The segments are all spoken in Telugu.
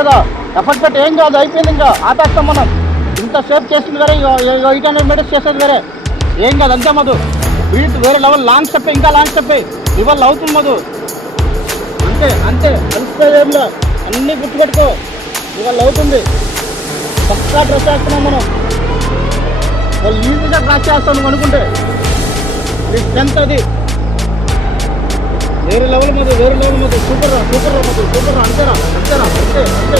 కదా ఎఫర్ట్ పెట్టి ఏం కాదు, అయిపోయింది, ఇంకా ఆపేస్తాం మనం. ఇంత సేఫ్ చేసింది వేరే, 800 మీటర్స్ చేసేది వేరే, ఏం కాదు. అంతే మధు, వీటి వేరే లెవెల్, లాంగ్ స్టెప్, ఇంకా లాంగ్ స్టెప్ రివల్ అవుతుంది మధు. అంతే అంతే, అనిపిస్తుందేంలో అన్నీ గుర్తుపెట్టుకో, రివల్ అవుతుంది. పక్కా డ్రెస్ చేస్తున్నాం మనం. వాళ్ళు ఈజీగా క్రాస్ చేస్తాం నువ్వు అనుకుంటే. నీ స్ట్రెంత్ అది వేరే లెవెల్ మధు, వేరే లెవెల్ మధు. సూపర్ రా మధు, సూపర్ రా. అంతేరా అంతేరా, అంతే అంతే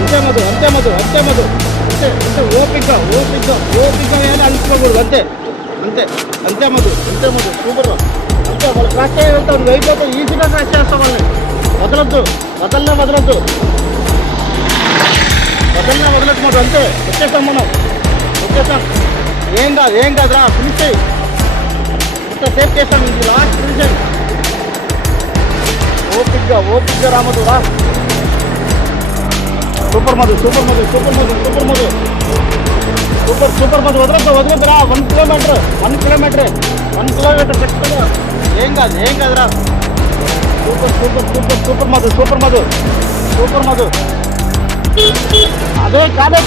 అంతే మధు, అంతే మధు, అంతే మధు, అంతే అంతే. ఓపిక్గా ఏమైనా అలుసుకోకూడదు. అంతే అంతే అంతే మధు, అంతే మధు, సూపర్ రా. అంతే వాళ్ళు క్రాస్ చేయగలుగుతావు, నువ్వు అయిపోతే ఈజీగా క్రాస్ చేస్తావు వాళ్ళని. వదలొద్దు మధు, మధు. అంతే వచ్చేసాం మనం, వచ్చేసాం. ఏం కాదురా, ఫినిష్ చేయి. ఇంత సేఫ్ చేస్తాం, ఇది లాస్ట్ ఫినిష్. ఓపిక్గా రా మధు, రా. సూపర్ మధు. సూపర్ మధు, వదలొద్దు రా. 1 కిలోమీటర్ చెప్తుందా. ఏం కాదురా. సూపర్ మధు. అదే కానీ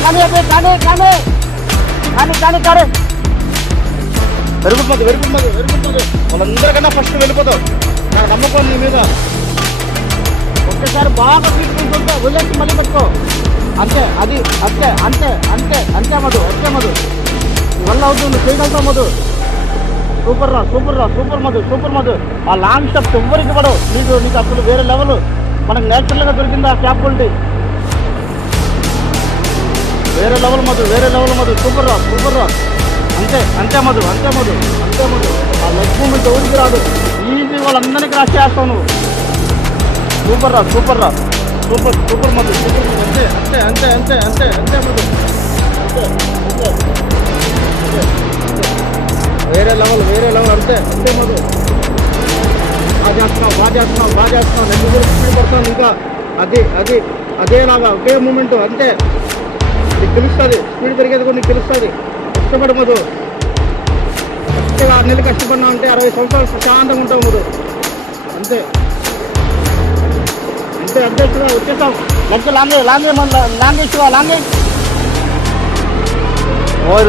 వెరీ గుడ్ మధు. వాళ్ళందరికన్నా ఫస్ట్ వెళ్ళిపోతావు, నాకు నమ్మకం నీ మీద. ఒక్కసారి బాగా తీసుకుంటుంటే వదిలేసి మళ్ళీ పెట్టుకో. అంతే అది, అంతే మధు. వల్ల అవుతుంది, చేయగలుగుతావు మధు. సూపర్ మధు. ఆ లాంగ్ స్టెప్స్ ఎవ్వరికి పడవు. నీకు అసలు వేరే లెవెల్, మనకు నేచురల్గా దొరికింది ఆ క్యాపబిలిటీ. వేరే లెవెల్ మధు. సూపర్ రా. అంతే మధు. ఆ లెగ్ మూమెంట్ ఎవరికి రాదు, ఈజీ వాళ్ళందరినీ క్రాస్ చేస్తావు నువ్వు. సూపర్ మధు. అంతే మధు. వేరే లెవెల్ అంతే మధు. బాగా చేస్తున్నావు. రెండు రోజులు స్పీడ్ పడతాను ఇంకా. అదేలాగా ఒకే మూమెంట్. అంతే, నీకు తెలుస్తుంది. స్పీడ్ పెరిగేది కూడా నీకు తెలుస్తుంది. కష్టపడు మధు. కరెక్ట్గా 6 నెలలు కష్టపడినా అంటే 60 సంవత్సరాలు ప్రశాంతంగా ఉంటావు మధు. అంతే వచ్చేసాం. Next long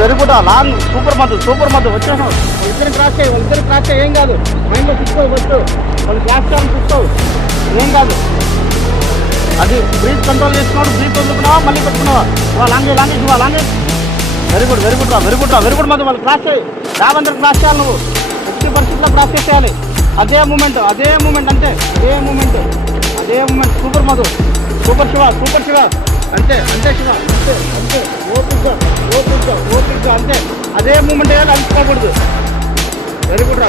very good. Long super Madhu. వచ్చేసాం. వాళ్ళిద్దరిని క్రాస్ చేయి, ఏం కాదు. మైండ్లో చూసుకోవు ఫస్ట్, వాళ్ళు క్రాస్ చేయాలని చూసుకోవు, ఏం కాదు. అది బ్రీత్ కంట్రోల్ చేసుకున్నాడు, బ్రీత్ వదులుకున్నావా మళ్ళీ పెట్టుకున్నావా. Long very good Madhu. వాళ్ళు క్రాస్ చేయి, 50 క్రాస్ చేయాలి నువ్వు. 50% క్రాస్ చేసేయాలి. అదే మూమెంట్ అంతే. అదే moment. Super Madhu. Super Shiva. అంతే శివ. అంతే ఓపిక్గా. అంతే అదే మూమెంట్ వేయాలి, అలుసుకోకూడదు. Very good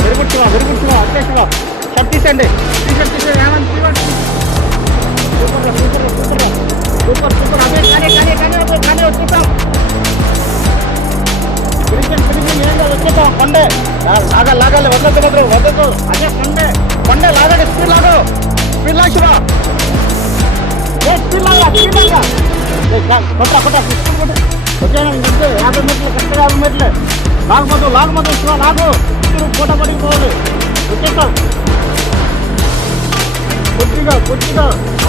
Shiva. అంతే శివ. షర్ట్ తీసేయండి, టీషర్ట్ తీసేయండి. సూపర్. అదే వచ్చేసాం. వచ్చేసాం. కొండే లాగాలి, వద్దదు. అదే కొండే లాగాలి. స్పీడ్ లాగా శివ. వచ్చాను ఇంకంతే. 50 మీటర్లు, కరెక్ట్గా 50 మీటర్లే. లాగు మధు. శివ లాగు. ఫోటో పడికి పోవాలి. వచ్చేసాం. కొద్దిగా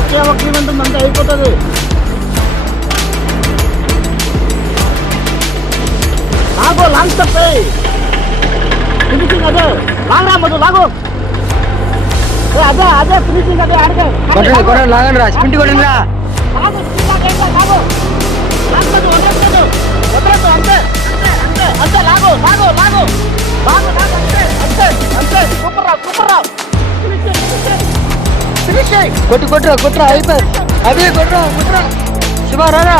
ఒకే ఒక ఈవెంట్ ఉంది, అంతే అయిపోతుంది. Long step finishing. అదే లాంగ్ రా మధు, లాగు. అదే ఫినిషింగ్. అదే ఆడితే లాగండి రా, స్ప్రింట్ కొట్టండి రా. అంతే లాగు. అంతే సూపర్ రా. కొట్టురా అయిపోయి. అదే కొట్టురా శివ రారా.